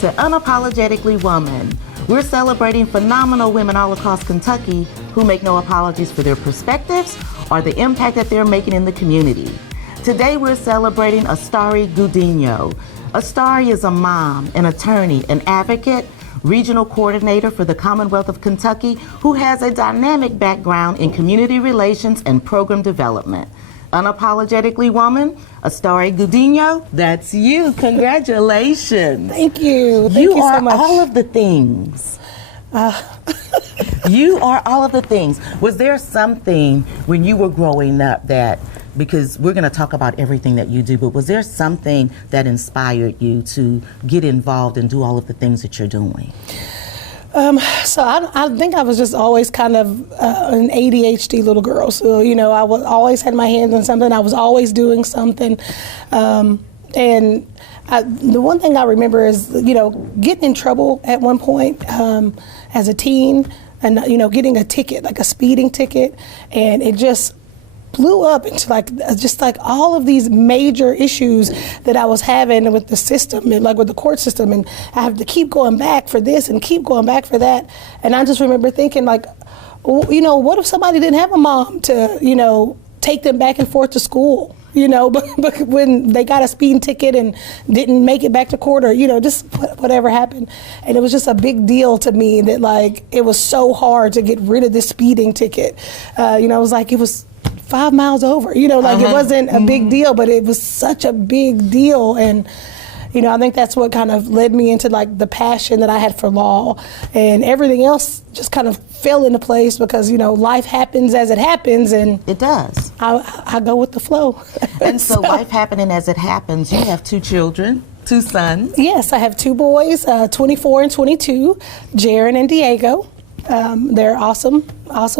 to Unapologetically Woman. We're celebrating phenomenal women all across Kentucky who make no apologies for their perspectives or the impact that they're making in the community. Today we're celebrating Astarre Gudino. Astarre is a mom, an attorney, an advocate, regional coordinator for the Commonwealth of Kentucky who has a dynamic background in community relations and program development. Unapologetically Woman, Astarre Gudino, that's you. Congratulations. Thank you. Thank you you are so much. all of the things. You are all of the things. Was there something when you were growing up that, because we're going to talk about everything that you do, but was there something that inspired you to get involved and do all of the things that you're doing? So I think I was just always kind of an ADHD little girl. So, you know, always had my hands on something. I was always doing something. The one thing I remember is, you know, getting in trouble at one point as a teen and, you know, getting a ticket, like a speeding ticket, and it just blew up into just all of these major issues that I was having with the system and with the court system, and I have to keep going back for this and keep going back for that. And I just remember thinking you know, what if somebody didn't have a mom to, you know, take them back and forth to school, you know, but when they got a speeding ticket and didn't make it back to court, or, you know, just whatever happened. And it was just a big deal to me that it was so hard to get rid of this speeding ticket. You know, it was 5 miles over, you know, it wasn't a big deal, but it was such a big deal. And, you know, I think that's what kind of led me into the passion that I had for law, and everything else just kind of fell into place because, you know, life happens as it happens, and it does. I go with the flow. And so life happening as it happens, you have 2 children, 2 sons. Yes, I have 2 boys, 24 and 22, Jaron and Diego. They're awesome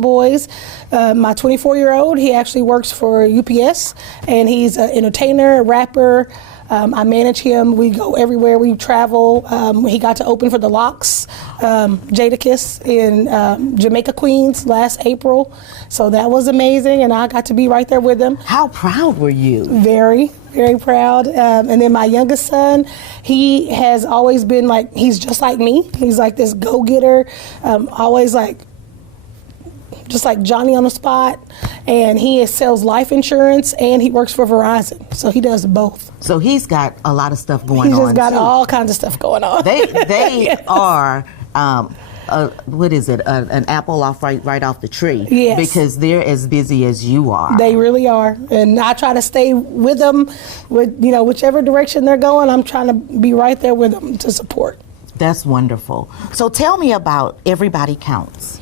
boys. My 24-year-old, he actually works for UPS, and he's an entertainer, rapper. I manage him. We go everywhere. We travel. He got to open for the Locks, Jadakiss in Jamaica, Queens last April. So that was amazing, and I got to be right there with him. How proud were you? Very, very proud. And then my youngest son, he has always been he's just like me. He's this go-getter, always just like Johnny on the spot, and he sells life insurance and he works for Verizon, so he does both. So he's got a lot of stuff going on. He's just got all kinds of stuff going on. They Yes. are what is it? An apple right off the tree. Yes. Because they're as busy as you are. They really are, and I try to stay with them. With, you know, whichever direction they're going, I'm trying to be right there with them to support. That's wonderful. So tell me about Everybody Counts.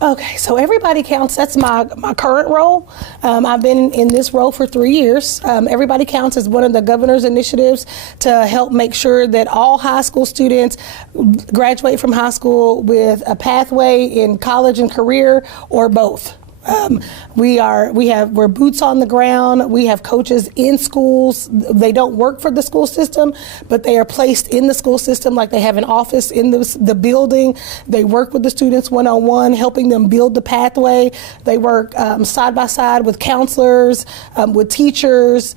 Okay, so Everybody Counts, that's my current role. I've been in this role for 3 years. Everybody Counts is one of the governor's initiatives to help make sure that all high school students graduate from high school with a pathway in college and career, or both. We're boots on the ground. We have coaches in schools. They don't work for the school system, but they are placed in the school system, they have an office in the building. They work with the students one-on-one, helping them build the pathway. They work side by side with counselors, with teachers,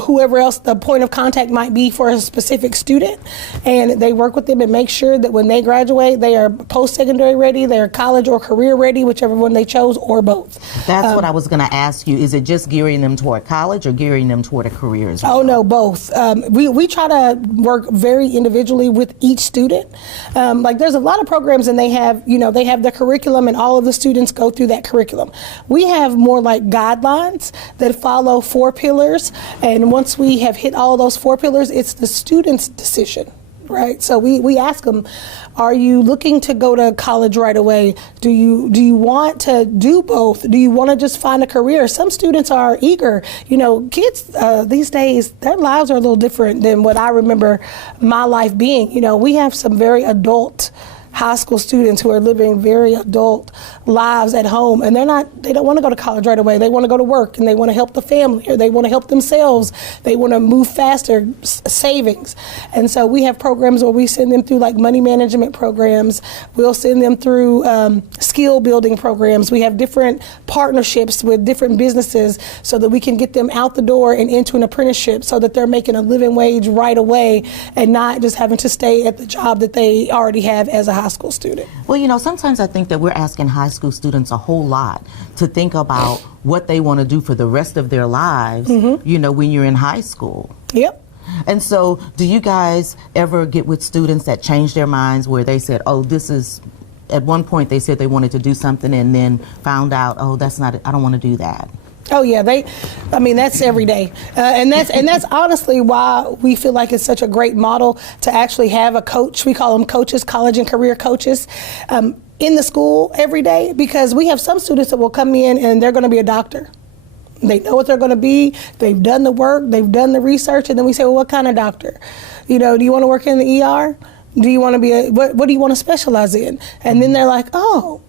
whoever else the point of contact might be for a specific student, and they work with them and make sure that when they graduate, they are post-secondary ready, they're college or career ready, whichever one they chose, or both. That's what I was going to ask you. Is it just gearing them toward college or gearing them toward a career as well? Oh, no, both. We try to work very individually with each student. There's a lot of programs, and they have the curriculum, and all of the students go through that curriculum. We have more guidelines that follow 4 pillars, and once we have hit all those 4 pillars, it's the student's decision, right? So we ask them, are you looking to go to college right away? Do you want to do both? Do you want to just find a career? Some students are eager. You know, kids these days, their lives are a little different than what I remember my life being. You know, we have some very adult high school students who are living very adult lives at home, and they don't want to go to college right away. They want to go to work, and they want to help the family, or they want to help themselves. They want to move faster, savings. And so we have programs where we send them through like money management programs. We'll send them through skill building programs. We have different partnerships with different businesses so that we can get them out the door and into an apprenticeship so that they're making a living wage right away and not just having to stay at the job that they already have as a high school student. Well, you know, sometimes I think that we're asking high school students a whole lot to think about what they want to do for the rest of their lives, you know, when you're in high school. Yep. And so do you guys ever get with students that change their minds where they said, oh, this is, at one point they said they wanted to do something and then found out, oh, that's not, I don't want to do that? Oh yeah, that's every day, and that's honestly why we feel like it's such a great model to actually have a coach. We call them coaches, college and career coaches, in the school every day, because we have some students that will come in and they're going to be a doctor. They know what they're going to be. They've done the work. They've done the research, and then we say, well, what kind of doctor? You know, do you want to work in the ER? Do you want to be what do you want to specialize in? And then they're like, oh.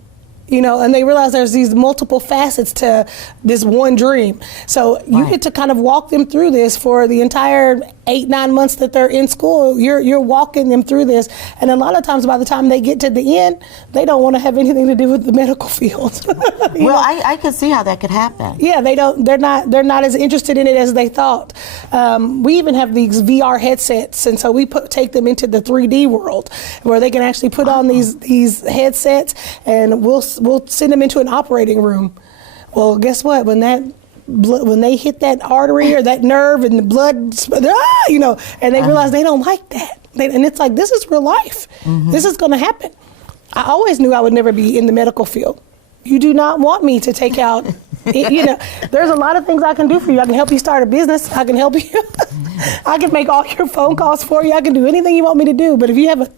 You know, and they realize there's these multiple facets to this one dream. So you get to kind of walk them through this for the entire 8-9 months that they're in school. You're walking them through this, and a lot of times by the time they get to the end, they don't want to have anything to do with the medical field. Well, I could see how that could happen. Yeah, they're not as interested in it as they thought. We even have these VR headsets, and so we take them into the 3D world where they can actually put on these headsets, and we'll send them into an operating room. Well, guess what? When they hit that artery or that nerve and the blood, you know, and they realize they don't like that. And it's like, this is real life. This is going to happen. I always knew I would never be in the medical field. You do not want me to take out, you know, there's a lot of things I can do for you. I can help you start a business. I can help you. I can make all your phone calls for you. I can do anything you want me to do. But if you have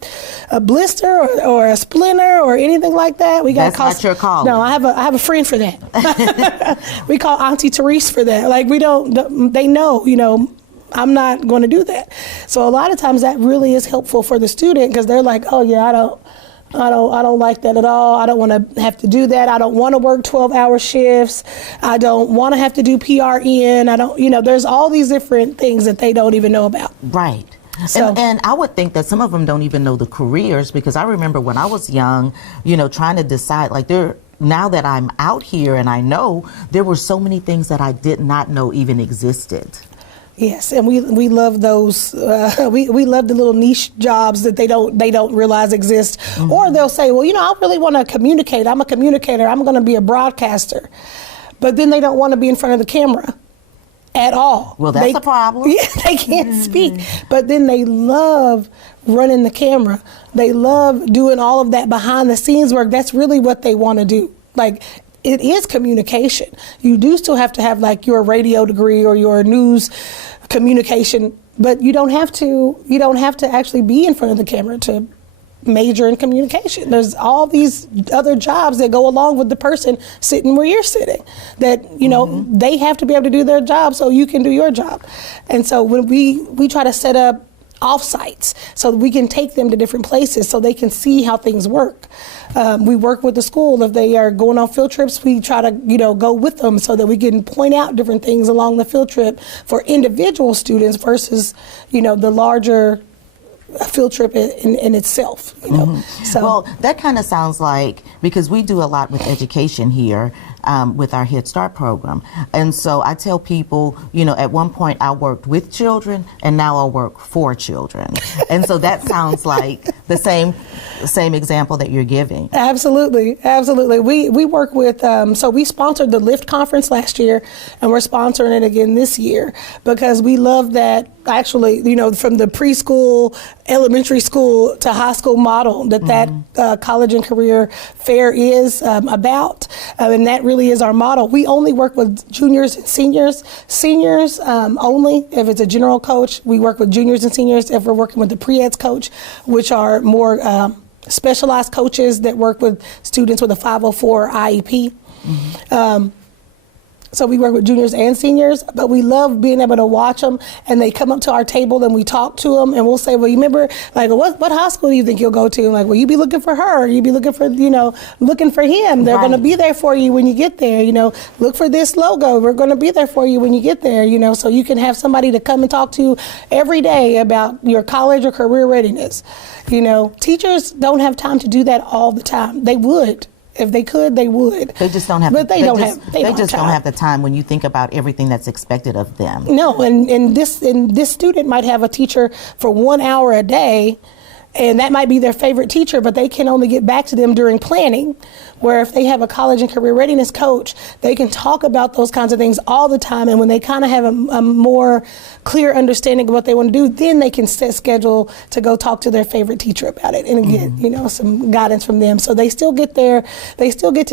a blister or a splinter or anything like that, we got to call. That's not your call. No, I have a friend for that. We call Auntie Therese for that. Like, they know, you know, I'm not going to do that. So a lot of times that really is helpful for the student, because they're like, oh yeah, I don't like that at all. I don't want to have to do that. I don't want to work 12-hour shifts. I don't want to have to do PRN. I don't, you know, there's all these different things that they don't even know about. Right. So, and I would think that some of them don't even know the careers, because I remember when I was young, you know, trying to decide, like, now that I'm out here and I know, there were so many things that I did not know even existed. Yes, and we love those. We love the little niche jobs that they don't realize exist. Or they'll say, well, you know, I really want to communicate. I'm a communicator. I'm going to be a broadcaster. But then they don't want to be in front of the camera at all. Well, that's a problem. Yeah, they can't speak. But then they love running the camera. They love doing all of that behind the scenes work. That's really what they want to do. Like, it is communication. You do still have to have like your radio degree or your news communication, but you don't have to actually be in front of the camera to major in communication. There's all these other jobs that go along with the person sitting where you're sitting, that, you know, they have to be able to do their job so you can do your job. And so when we try to set up off-sites so that we can take them to different places so they can see how things work. We work with the school. If they are going on field trips, we try to, you know, go with them so that we can point out different things along the field trip for individual students versus, you know, the larger field trip in itself, you know. So, well, that kind of sounds like, because we do a lot with education here with our Head Start program. And so I tell people, you know, at one point I worked with children and now I work for children. And so that sounds like the same example that you're giving. Absolutely, absolutely. We work with, so we sponsored the LIFT conference last year, and we're sponsoring it again this year because we love that, actually, you know, from the preschool, elementary school to high school model that college and career fair is about, and that really is our model. We only work with juniors and seniors. Seniors only if it's a general coach. We work with juniors and seniors if we're working with the pre-eds coach, which are more specialized coaches that work with students with a 504 IEP. So we work with juniors and seniors, but we love being able to watch them, and they come up to our table and we talk to them, and we'll say, well, you remember, like, what high school do you think you'll go to? And like, well, you be looking for her, or you be looking for, looking for him. They're going to be there for you when you get there. Look for this logo. We're going to be there for you when you get there. So you can have somebody to come and talk to every day about your college or career readiness. Teachers don't have time to do that all the time. They would. If they could, they would. They just don't have. But they don't have the time when you think about everything that's expected of them. No, and this student might have a teacher for 1 hour a day, and that might be their favorite teacher, but they can only get back to them during planning. Where if they have a college and career readiness coach, they can talk about those kinds of things all the time. And when they kind of have a more clear understanding of what they want to do, then they can set schedule to go talk to their favorite teacher about it and get, some guidance from them. So they still get to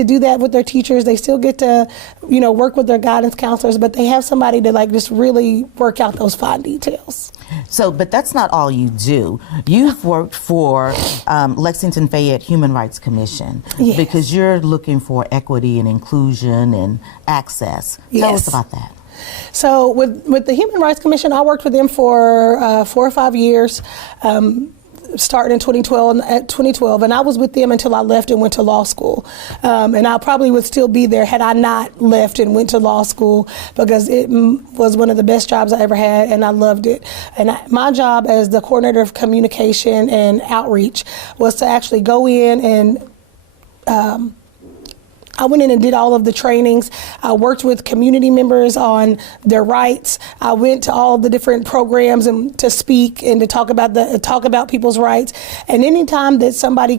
do that with their teachers. They still get to, work with their guidance counselors, but they have somebody to just really work out those fine details. So, but that's not all you do. You've worked for Lexington Fayette Human Rights Commission. Yes. Because you're looking for equity and inclusion and access. Tell us about that. So with the Human Rights Commission, I worked with them for 4 or 5 years, starting in 2012, and I was with them until I left and went to law school. And I probably would still be there had I not left and went to law school, because it was one of the best jobs I ever had, and I loved it. And my job as the coordinator of communication and outreach was to actually go in and I went in and did all of the trainings. I worked with community members on their rights. I went to all the different programs and to speak and to talk about people's rights. And anytime that somebody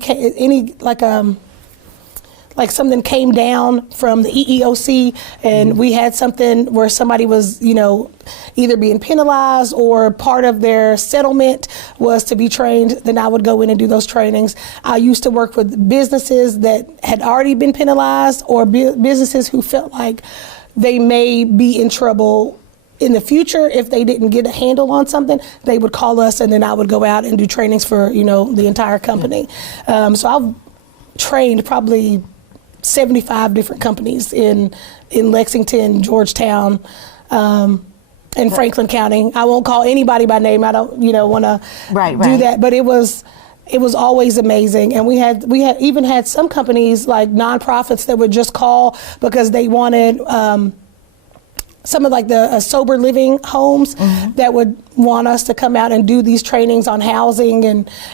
like something came down from the EEOC and we had something where somebody was, either being penalized or part of their settlement was to be trained, then I would go in and do those trainings. I used to work with businesses that had already been penalized or businesses who felt like they may be in trouble in the future. If they didn't get a handle on something, they would call us, and then I would go out and do trainings for, the entire company. So I've trained probably 75 different companies in Lexington, Georgetown, and Franklin County. I won't call anybody by name. I don't, want to do that. But it was always amazing. And we had even had some companies like nonprofits that would just call because they wanted some of the sober living homes that would want us to come out and do these trainings on housing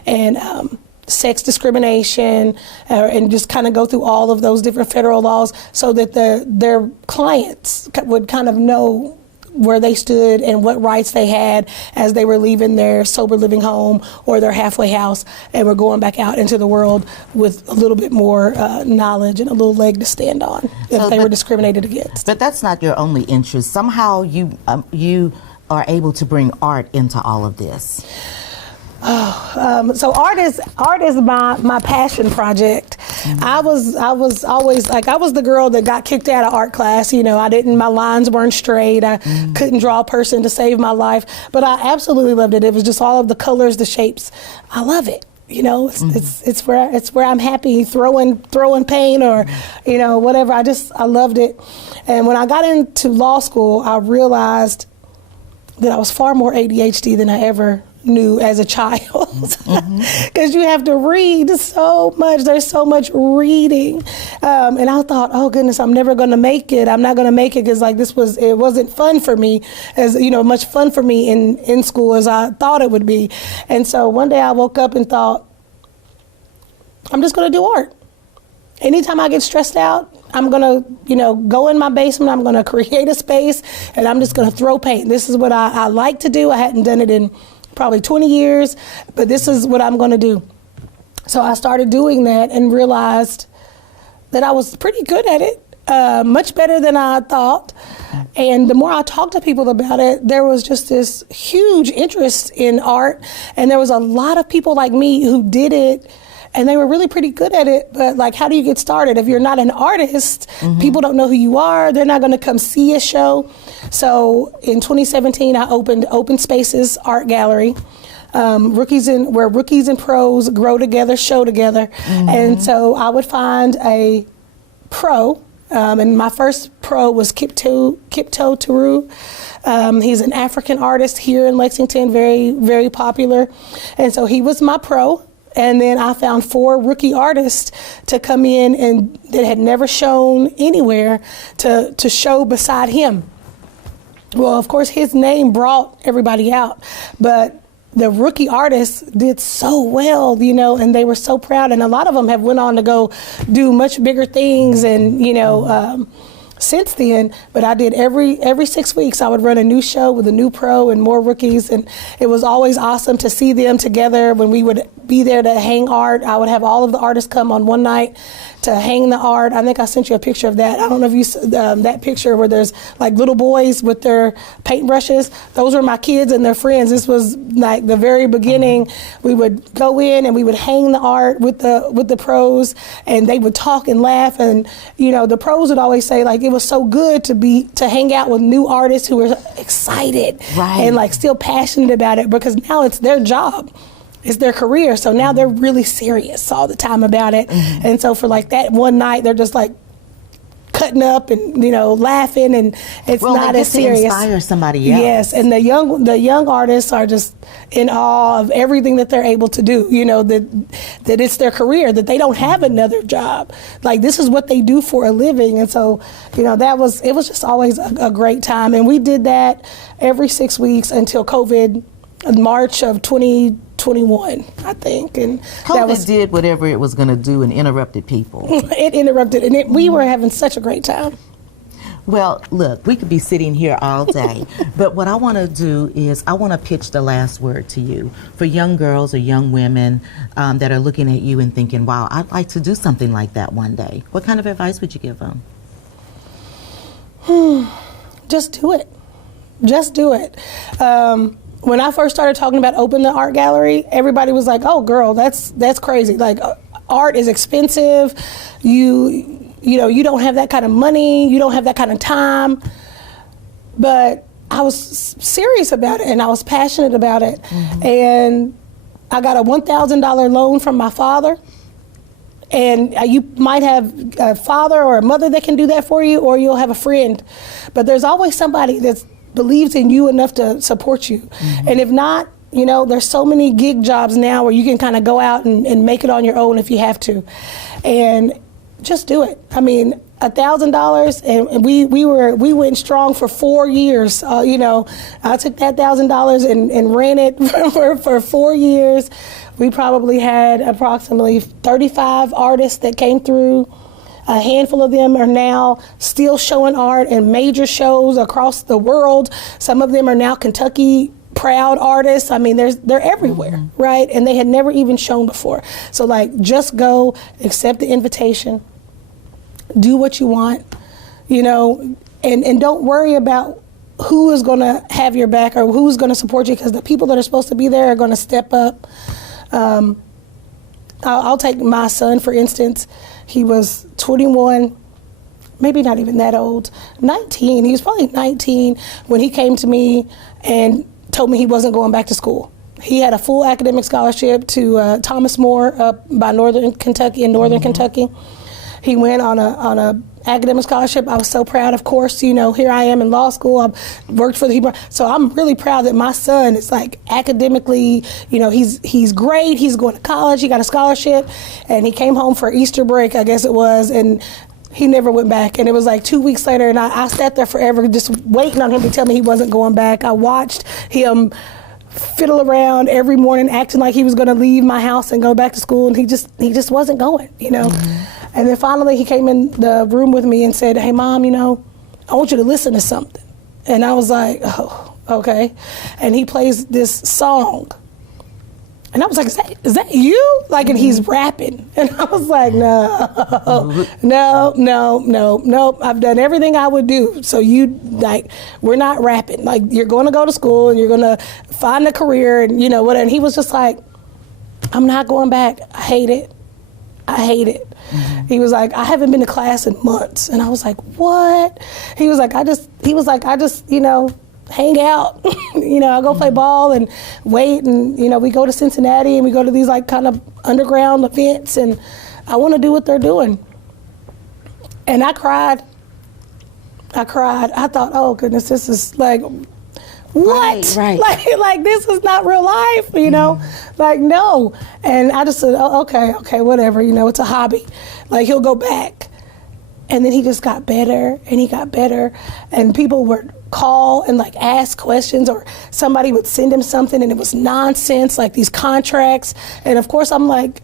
and sex discrimination, and just kind of go through all of those different federal laws so that their clients would kind of know where they stood and what rights they had as they were leaving their sober living home or their halfway house and were going back out into the world with a little bit more knowledge and a little leg to stand on if they were discriminated against. But that's not your only interest. Somehow you are able to bring art into all of this. So art is my passion project. I was always I was the girl that got kicked out of art class. My lines weren't straight. I couldn't draw a person to save my life, but I absolutely loved it. It was just all of the colors, the shapes. I love it. It's where I'm happy throwing paint or whatever. I loved it. And when I got into law school, I realized that I was far more ADHD than I ever knew as a child, because you have to read so much. There's so much reading, and I thought, oh goodness, I'm never going to make it. I'm not going to make it because it wasn't fun for me, as much fun for me in school as I thought it would be. And so one day I woke up and thought, I'm just going to do art. Anytime I get stressed out, I'm going to, go in my basement, I'm going to create a space, and I'm just going to throw paint. This is what I like to do. I hadn't done it in probably 20 years, but this is what I'm going to do. So I started doing that and realized that I was pretty good at it, much better than I thought. And the more I talked to people about it, there was just this huge interest in art. And there was a lot of people like me who did it, and they were really pretty good at it. But how do you get started? If you're not an artist, people don't know who you are. They're not going to come see a show. So in 2017, I opened Open Spaces Art Gallery, where rookies and pros grow together, show together. And so I would find a pro, And my first pro was Kipto Taru. He's an African artist here in Lexington, very, very popular. And so he was my pro. And then I found 4 rookie artists to come in and that had never shown anywhere to show beside him. Well, of course, his name brought everybody out, but the rookie artists did so well, you know, and they were so proud. And a lot of them have went on to go do much bigger things and, you know, since then. But I did every 6 weeks, I would run a new show with a new pro and more rookies. And it was always awesome to see them together when we would be there to hang art. I would have all of the artists come on one night to hang the art. I think I sent you a picture of that. I don't know if you that picture where there's like little boys with their paintbrushes. Those were my kids and their friends. This was like the very beginning. We would go in and we would hang the art with the pros, and they would talk and laugh. And you know, the pros would always say like it was so good to hang out with new artists who were excited and like still passionate about it, because now it's their job. It's their career. So now they're really serious all the time about it. Mm-hmm. And so for like that one night, they're just like cutting up and, you know, laughing, and it's not as serious. To inspire somebody else. Yes, and the young artists are just in awe of everything that they're able to do. You know, that it's their career, that they don't have another job. Like this is what they do for a living. And so, you know, it was just always a great time. And we did that every 6 weeks until COVID, March of 2021, I think. And COVID did whatever it was going to do and interrupted people. It interrupted, and we were having such a great time. Well, look, we could be sitting here all day, but what I want to do is I want to pitch the last word to you for young girls or young women that are looking at you and thinking, wow, I'd like to do something like that one day. What kind of advice would you give them? Just do it. Just do it. When I first started talking about open the art gallery, everybody was like, "Oh, girl, that's crazy. Like, art is expensive. You know, you don't have that kind of money. You don't have that kind of time." But I was serious about it, and I was passionate about it. Mm-hmm. And I got a $1,000 loan from my father. And you might have a father or a mother that can do that for you, or you'll have a friend. But there's always somebody that believes in you enough to support you. Mm-hmm. And if not, you know, there's so many gig jobs now where you can kind of go out and make it on your own if you have to. And just do it. I mean, $1,000, and we went strong for 4 years. You know, I took that $1,000 and ran it for 4 years. We probably had approximately 35 artists that came through. A handful of them are now still showing art in major shows across the world. Some of them are now Kentucky proud artists. I mean, they're everywhere, mm-hmm. right? And they had never even shown before. So like, just go, accept the invitation, do what you want, you know, and don't worry about who is going to have your back or who's going to support you, because the people that are supposed to be there are going to step up. I'll take my son, for instance. He was 21, maybe not even that old, 19. He was probably 19 when he came to me and told me he wasn't going back to school. He had a full academic scholarship to Thomas More up by Northern Kentucky, in Northern mm-hmm. Kentucky. He went on a academic scholarship. I was so proud, of course. You know, here I am in law school. I've worked for the Hebrew. So I'm really proud that my son is like academically, you know, he's great. He's going to college. He got a scholarship, and he came home for Easter break, I guess it was, and he never went back. And it was like 2 weeks later, and I sat there forever just waiting on him to tell me he wasn't going back. I watched him fiddle around every morning acting like he was going to leave my house and go back to school, and he just wasn't going, you know. Mm-hmm. And then finally he came in the room with me and said, "Hey, Mom, you know, I want you to listen to something." And I was like, "Oh, okay." And he plays this song. And I was like, is that you? Like, and he's rapping. And I was like, no. I've done everything I would do. So we're not rapping. Like, you're going to go to school and you're going to find a career and, you know, what. And he was just like, "I'm not going back. I hate it. Mm-hmm. He was like, "I haven't been to class in months." And I was like, "What?" He was like, I just, you know, hang out. You know, I go play ball and wait, and, you know, we go to Cincinnati and we go to these like kind of underground events, and I want to do what they're doing. And I cried. I thought, oh goodness, this is like, what? Right. Like this is not real life, you know? Like, no. And I just said, oh, okay, whatever, you know, it's a hobby. Like, he'll go back. And then he just got better, and he got better. And people would call and like ask questions, or somebody would send him something and it was nonsense, like these contracts. And of course I'm like,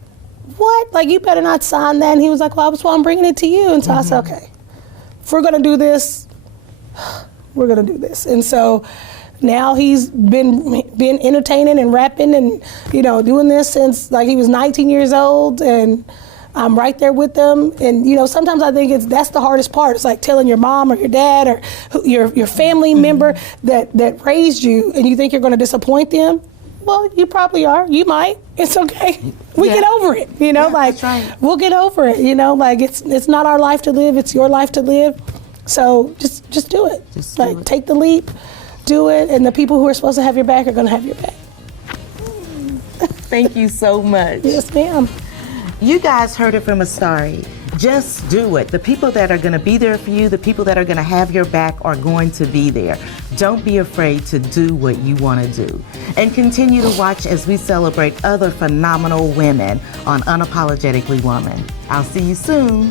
what? Like, you better not sign that. And he was like, well, that's why I'm bringing it to you. And so I said, okay, if we're gonna do this, we're gonna do this. And so now he's been entertaining and rapping and, you know, doing this since like he was 19 years old, and I'm right there with them. And, you know, sometimes I think that's the hardest part. It's like telling your mom or your dad or your family member that raised you, and you think you're gonna disappoint them. Well, you probably are. You might. It's okay. We get over it. You know, like, right. We'll get over it. You know, like it's not our life to live. It's your life to live. So just do it. Just like, take the leap, do it, and the people who are supposed to have your back are going to have your back. Thank you so much. Yes, ma'am. You guys heard it from Astarre. Just do it. The people that are going to be there for you, the people that are going to have your back are going to be there. Don't be afraid to do what you want to do. And continue to watch as we celebrate other phenomenal women on Unapologetically Woman. I'll see you soon.